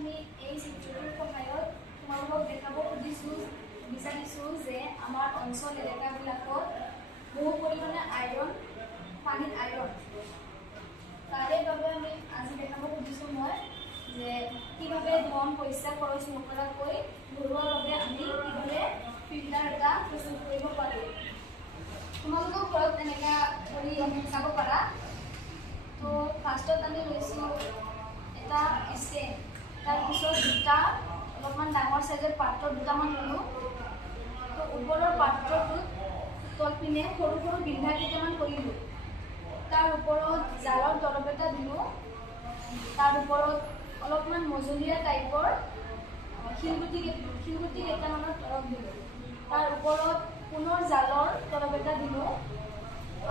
আমি এই চিত্ৰটোৰ সহায়ত তোমালোকক দেখাব বিচাৰিছোঁ যে আমাৰ অঞ্চল এলেকাবিলাকত বহু পৰিমাণে পানীত আইৰণ। তাৰে বাবে আমি আজি দেখাব খুজিছোঁ মই যে কিভাৱে ধন পইচা খৰচ নকৰাকৈ ঘৰুৱাভাৱে আমি কিভাৱে ফিল্টাৰ এটা প্ৰস্তুত কৰিব পাৰোঁ। তোমালোকেও ঘৰত এনেকুৱা কৰি চাব পাৰা। তো ফাৰ্ষ্টত আমি লৈছোঁ এটা ষ্টেণ্ড, তাৰপিছত দুটা অলপমান ডাঙৰ চাইজৰ পাত্ৰ দুটামান ল'লোঁ। তো ওপৰৰ পাত্ৰটোত তলপিনে সৰু সৰু বিন্ধা কেইটামান কৰিলোঁ। তাৰ ওপৰত জালৰ তৰপ এটা দিলোঁ। তাৰ ওপৰত অলপমান মজলীয়া টাইপৰ শিলগুটি কেইটামানৰ তৰপ দিলোঁ। তাৰ ওপৰত পুনৰ জালৰ তৰপ এটা দিলোঁ।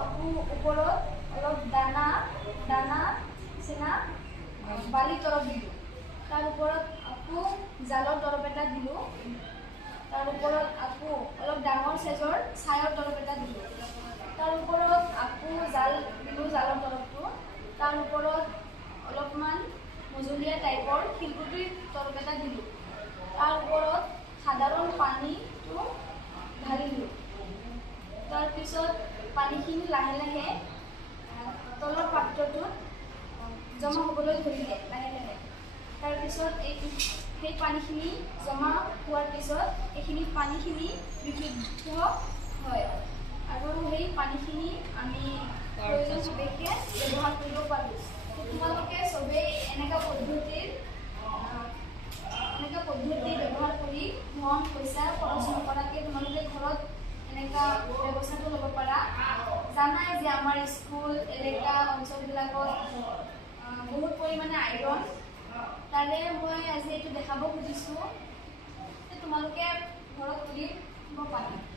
আকৌ ওপৰত অলপ দানা নিচিনা বালি তৰপ দিলোঁ। তাৰ ওপৰত আকৌ জালৰ তৰপ এটা দিলোঁ। তাৰ ওপৰত আকৌ অলপ ডাঙৰ চাইজৰ ছাইৰ তৰপ এটা দিলোঁ। তাৰ ওপৰত আকৌ জাল দিলোঁ, জালৰ তৰপটো। তাৰ ওপৰত অলপমান মজলীয়া টাইপৰ শিলগুটিৰ তৰপ এটা দিলোঁ। তাৰ ওপৰত সাধাৰণ পানীটো ঢালিলোঁ। তাৰপিছত পানীখিনি লাহে লাহে তলৰ পাত্ৰটোত জমা হ'বলৈ ধৰিলে লাহে লাহে। তাৰপিছত সেই পানীখিনি জমা হোৱাৰ পিছত এইখিনি পানীখিনি বিশুদ্ধ হয় আৰু সেই পানীখিনি আমি প্ৰয়োজন সাপেক্ষে ব্যৱহাৰ কৰিব পাৰোঁ। তোমালোকে চবেই এনেকুৱা পদ্ধতি ব্যৱহাৰ কৰি ধন পইচা খৰচ নকৰাকৈ তোমালোকে ঘৰত এনেকুৱা ব্যৱস্থাটো ল'ব পাৰা। জানাই যে আমাৰ স্কুল এলেকা অঞ্চলবিলাকত বহুত পৰিমাণে আইৰণ। তাৰে মই আজি এইটো দেখাব খুজিছোঁ যে তোমালোকে ঘৰত কৰি দিব পাৰা।